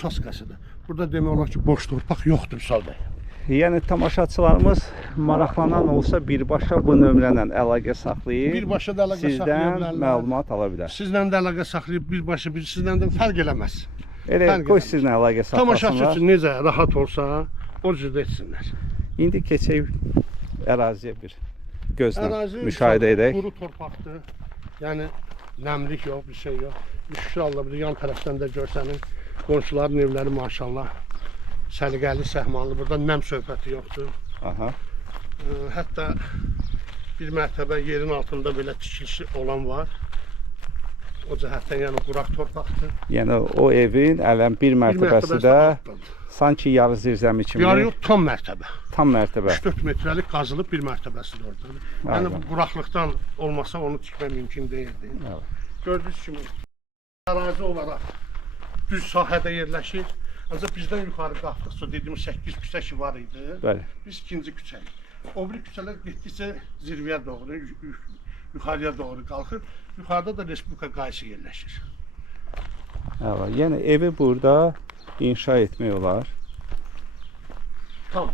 Saskasıdır. Burada demək olar ki, boş torpaq yoxdur Vüsal bəy. Yəni tamaşaçılarımız maraqlanan olsa birbaşa bu nömrələ əlaqə saxlayıb Birbaşa da əlaqə saxlaya sizdən bilərlər. məlumat ala bilər. Sizlə də əlaqə saxlayıb birbaşa sizlə də fərq eləməz. Elə fərq qoy eləməz. sizlə əlaqə Tamaşaçı saxlasınlar. üçün necə rahat olsa, o cür də etsinlər. İndi keçək əraziyə bir gözlə Ərazi müşahidə edək. quru torpaqdır. Yəni nəmlik yox, bir şey yox. İnşallah bir yan tərəfdən də görsənin qonşuların evləri maşallah səliqəli, səhmanlı. Burada nəm söhbəti yoxdur. Aha. Hətta bir mərtəbə yerin altında belə tikilişi olan var. O cəhətdən yəni quraq torpaqdır. Yəni o evin ələn bir mərtəbəsi də altdadır. sanki yarı zirzəmi kimi Yarı yox, tam mərtəbə. tam mərtəbə. 3-4 metrəlik qazılıb bir mərtəbəsidir orada. Yəni Aynen. bu quraqlıqdan olmasa onu tikmək mümkün deyildi. Evet. Gördüyünüz kimi ərazi olaraq düz sahədə yerləşir. Ancaq bizdən yuxarı qalxdıqca dediyimiz 8 küçə ki var idi. Bəli. Biz ikinci küçəyik. O biri küçələr getdikcə zirvəyə doğru, yuxarıya doğru qalxır. Yuxarıda da Respublika qayısı yerləşir. Evet. Yəni evi burada inşa etmək olar. Tam.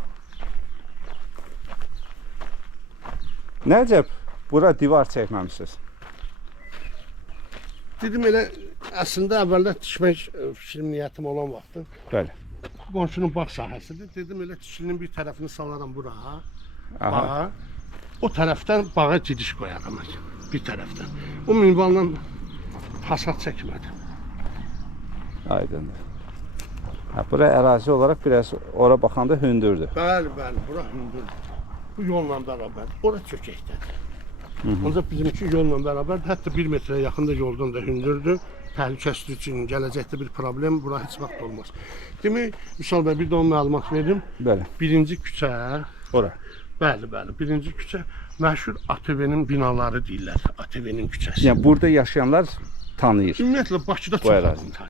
Nəcəb bura divar çəkməmisiniz? Dedim elə əslində əvvəllər tikmək fikrim niyyətim olan vaxtı. Bəli. Qonşunun bağ sahəsidir. Dedim elə tikilinin bir tərəfini salaram bura, Aha. bağa. O tərəfdən bağa gidiş qoyaram bir tərəfdən. O minvalla hasat çəkmədi. Aydındır. Ha, bura ərazi olaraq biraz ora baxanda hündürdür. Bəli, bəli, bura hündürdür. Bu yolla bərabər. Ora çökəkdədir. Ancaq bizimki yolla bərabər. Hətta 1 metrə yaxın da yoldan da hündürdür. Təhlükəsizlik üçün gələcəkdə bir problem bura heç vaxt olmaz. Demək, Vüsal bəy bir də onu məlumat verim. Bəli. Birinci küçə, Ora. bəli, birinci küçə məşhur ATV-nin binaları deyirlər. ATV-nin küçəsi. Yəni burada yaşayanlar tanıyır. Ümumiyyətlə Bakıda Bu çox ərazi. adam tanıyır.